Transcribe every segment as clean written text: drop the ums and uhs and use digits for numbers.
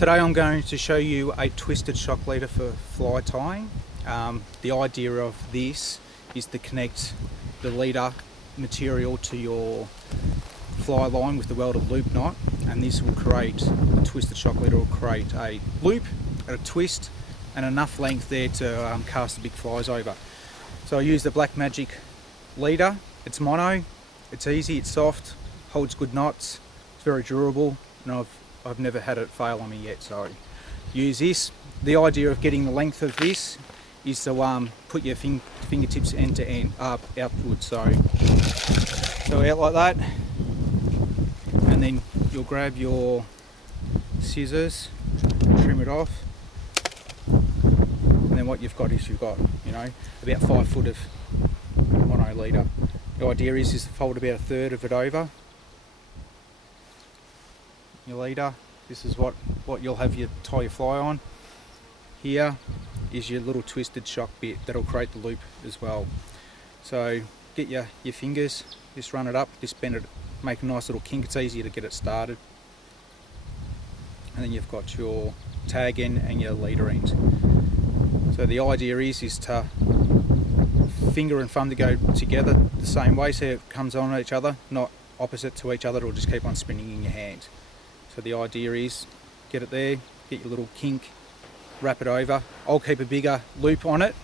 Today I'm going to show you a twisted shock leader for fly tying. The idea of this is to connect the leader material to your fly line with the welded loop knot, and this will create, the twisted shock leader will create a loop and a twist and enough length there to cast the big flies over. So I use the Black Magic leader. It's mono, it's easy, it's soft, holds good knots, it's very durable, and I've never had it fail on me yet, so use this. The idea of getting the length of this is to put your fingertips end to end, outwards, so out like that, and then you'll grab your scissors, trim it off, and then what you've got is about 5 foot of mono leader. The idea is to fold about a third of it over your leader. This is what you'll have tie your fly on. Here is your little twisted shock bit that'll create the loop as well. So get your fingers, just run it up, just bend it, make a nice little kink. It's easier to get it started. And then you've got your tag end and your leader end. So the idea is to finger and thumb to go together the same way, so it comes on each other, not opposite to each other. It'll just keep on spinning in your hand. So the idea is, get it there, get your little kink, wrap it over. I'll keep a bigger loop on it,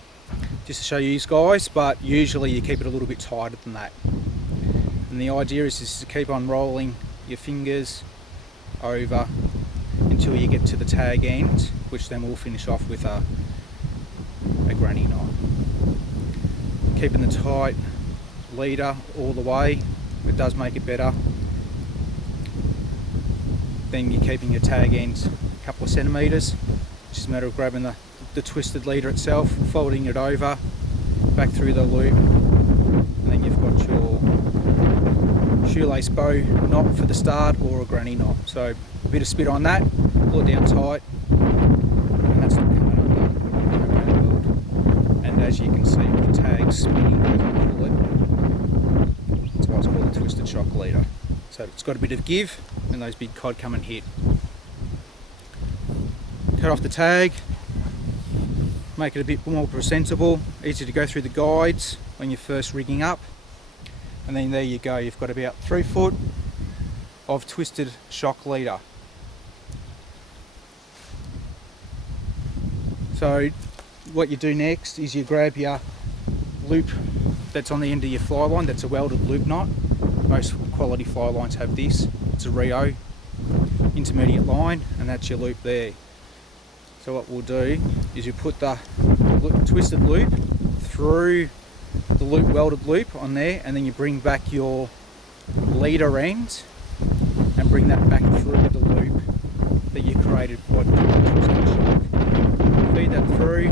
just to show you guys, but usually you keep it a little bit tighter than that. And the idea is just to keep on rolling your fingers over until you get to the tag end, which then we'll finish off with a granny knot. Keeping the tight leader all the way, it does make it better. Then you're keeping your tag end a couple of centimetres. It's just a matter of grabbing the twisted leader itself, folding it over, back through the loop, and then you've got your shoelace bow knot for the start, or a granny knot. So a bit of spit on that, pull it down tight, and that's not coming undone. And as you can see with the tag spinning, that's why it's called a twisted shock leader. So it's got a bit of give when those big cod come and hit. Cut off the tag, make it a bit more presentable, easy to go through the guides when you're first rigging up. And then there you go, you've got about 3 foot of twisted shock leader. So what you do next is you grab your loop that's on the end of your fly line, that's a welded loop knot. Most quality fly lines have this. It's a Rio intermediate line, and that's your loop there. So what we'll do is you put the twisted loop through the welded loop on there, and then you bring back your leader end and bring that back through the loop that you created by doing the twisted shock. Feed that through,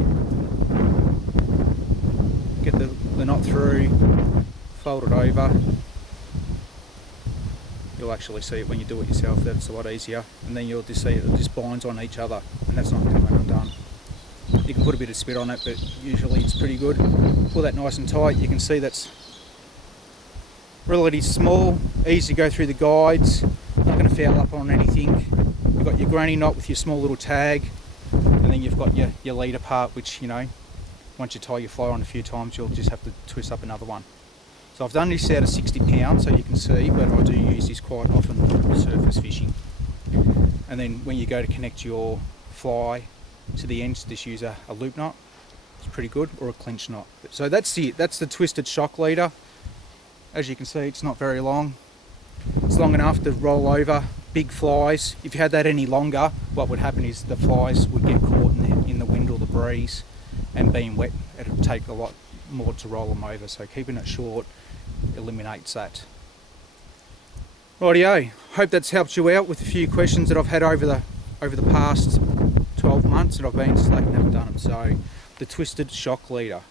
get the knot through, fold it over. You'll actually see it when you do it yourself, that's a lot easier, and then you'll just see it just binds on each other, and that's not coming undone. You can put a bit of spit on it, but usually it's pretty good. Pull that nice and tight. You can see that's relatively small, easy to go through the guides, not going to foul up on anything. You've got your granny knot with your small little tag, and then you've got your leader part, which, once you tie your fly on a few times, you'll just have to twist up another one. So I've done this out of 60 pounds, so you can see, but I do use this quite often for surface fishing. And then when you go to connect your fly to the ends, just use a loop knot. It's pretty good, or a clinch knot. So that's it. That's the twisted shock leader. As you can see, it's not very long. It's long enough to roll over big flies. If you had that any longer, what would happen is the flies would get caught in the wind or the breeze, and being wet, it would take a lot more to roll them over. So keeping it short eliminates that. Rightio, hope that's helped you out with a few questions that I've had over the past 12 months that I've been slack and haven't done them. So the twisted shock leader.